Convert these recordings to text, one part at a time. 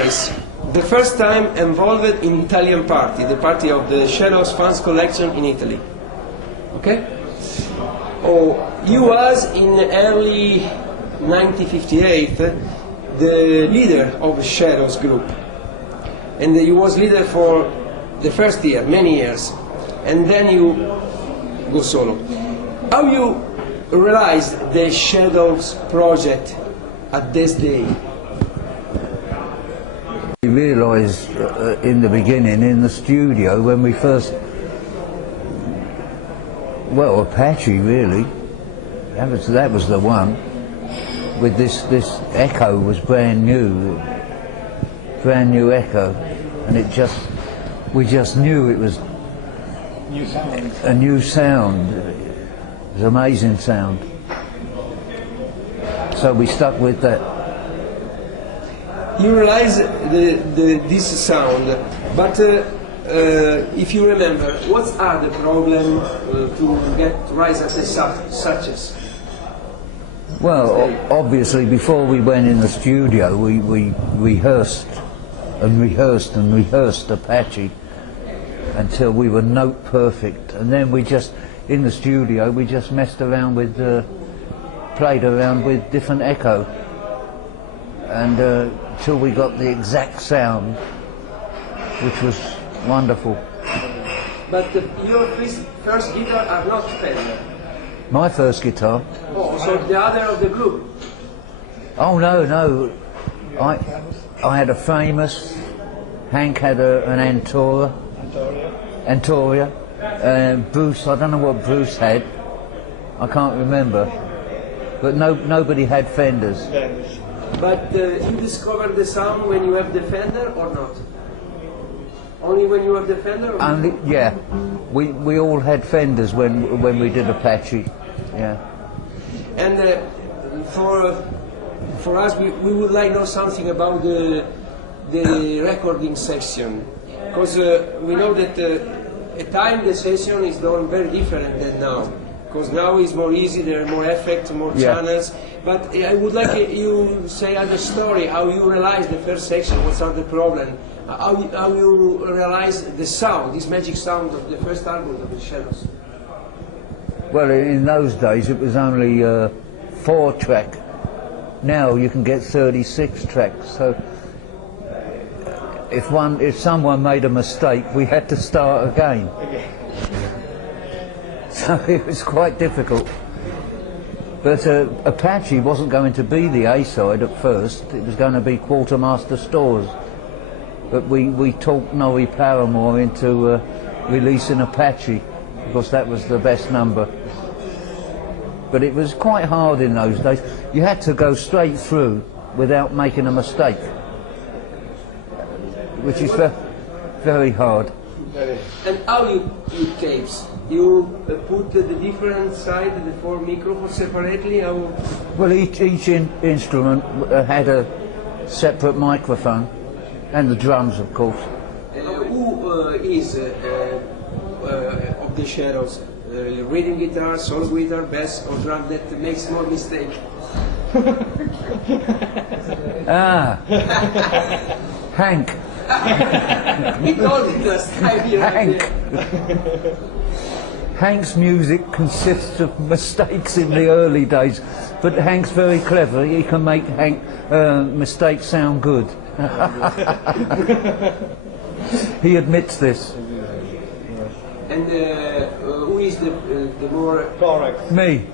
Paris, the first time involved in Italian party, the party of the Shadows Fans Collection in Italy. Okay? Oh, he was in early 1958 the leader of the Shadows group, and he was leader for the first year, many years, and then you go solo. How you realized the Shadows project at this day? We realised in the beginning, in the studio, when we first, well, Apache really, that was the one, with this echo was brand new echo, and we just knew it was a new sound. It was an amazing sound. So we stuck with that. You realize this sound, but if you remember, what are the problems to get rise at the suches? Well, obviously, before we went in the studio, we rehearsed and rehearsed and rehearsed Apache until we were note perfect, and then we just, in the studio, we just messed around with, played around with different echo, and till we got the exact sound, which was wonderful. But your first guitar are not Fender? My first guitar? Oh, so the other of the group? Oh no, I had a Famous, Hank had an Antoria, Bruce, I don't know what Bruce had, I can't remember, but nobody had Fenders. But you discover the sound when you have the Fender or not? Only when you have the Fender? Or only, yeah. We all had Fenders when we did Apache, yeah. And for us, we would like to know something about the recording section, because we know that at time the session is done very different than now. Because now it's more easy, there are more effects, more channels. But I would like you say the story, how you realize the first section, what are the problems, how you realize the sound, this magic sound of the first album of the Shadows. Well, in those days it was only 4-track. Now you can get 36 tracks. So if someone made a mistake, we had to start again. So it was quite difficult. But Apache wasn't going to be the A-side at first, it was going to be Quartermaster Stores. But we talked Norrie Paramore into releasing Apache, because that was the best number. But it was quite hard in those days. You had to go straight through without making a mistake, which is very hard. And how you tapes? You put the different side, the 4 microphones separately? Well, each instrument had a separate microphone, and the drums, of course. Who is of the Shadows? Rhythm guitar, solo guitar, bass, or drum that makes more mistake? Hank. He told it last time. Hank. Hank's music consists of mistakes in the early days, but Hank's very clever. He can make mistakes sound good. He admits this. And who is the more correct? Me.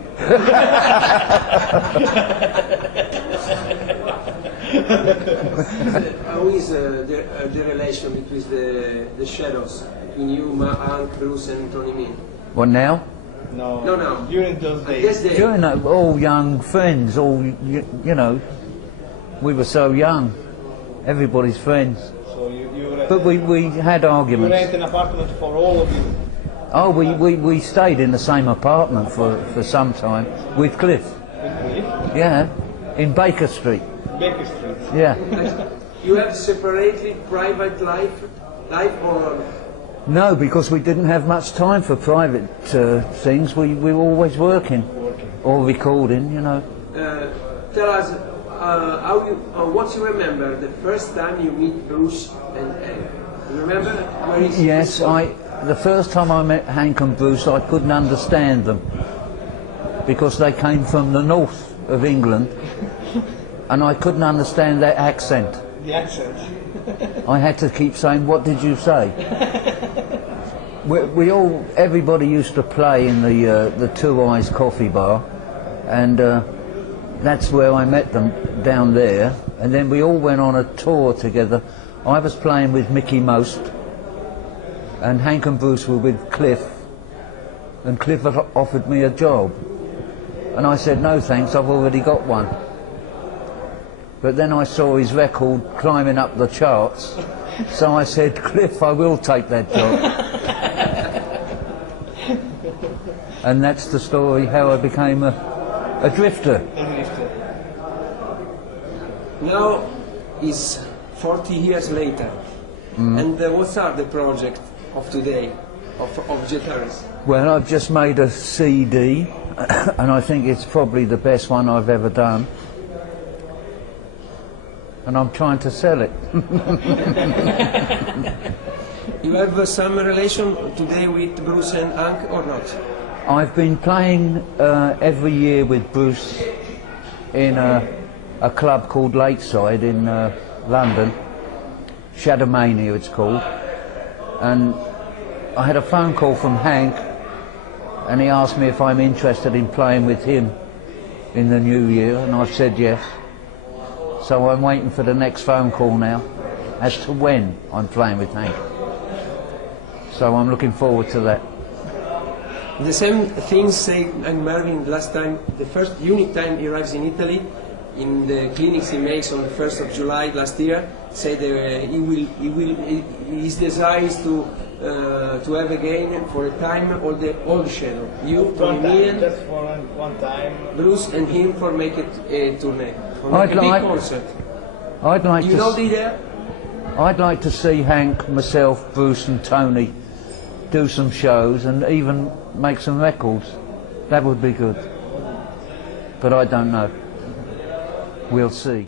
How is the relation between the Shadows, between you, Hank, Bruce, and Tony Min? What now? No. During those days. During that, all young friends, all you know, we were so young. Everybody's friends. So you but we had arguments. You rent an apartment for all of you? Oh, we stayed in the same apartment for some time with Cliff. With Cliff? Yeah, in Baker Street. Baker Street. Yeah. You have separately private life or? No, because we didn't have much time for private things. We were always working or recording, you know. Tell us what you remember the first time you meet Bruce and Hank? You remember? Where is Yes, the first time I met Hank and Bruce, I couldn't understand them because they came from the north of England, and I couldn't understand their accent. The accent. I had to keep saying, "What did you say?" Everybody used to play in the Two Eyes Coffee Bar, and that's where I met them, down there. And then we all went on a tour together. I was playing with Mickey Most, and Hank and Bruce were with Cliff, and Cliff had offered me a job, and I said, "No thanks, I've already got one." But then I saw his record climbing up the charts, so I said, "Cliff, I will take that job." And that's the story how I became a drifter. Now is 40 years later, and what are the projects of today of Guitarist? Well, I've just made a CD, and I think it's probably the best one I've ever done. And I'm trying to sell it. You have some relation today with Bruce and Hank or not? I've been playing every year with Bruce in a club called Lakeside in London, Shadowmania it's called, and I had a phone call from Hank, and he asked me if I'm interested in playing with him in the new year, and I've said yes. So I'm waiting for the next phone call now as to when I'm playing with Hank. So I'm looking forward to that. The same thing said Hank Marvin last time, the first unique time he arrives in Italy, in the clinics he makes on the 1st of July last year, said his desire is to have again for a time all the old Shadow. You, Tony Meehan, Just for one time. Bruce and him for make it a tournée, for I'd make a big like- concert. I'd like You to know the idea? I'd like to see Hank, myself, Bruce and Tony do some shows and even make some records. That would be good. But I don't know. We'll see.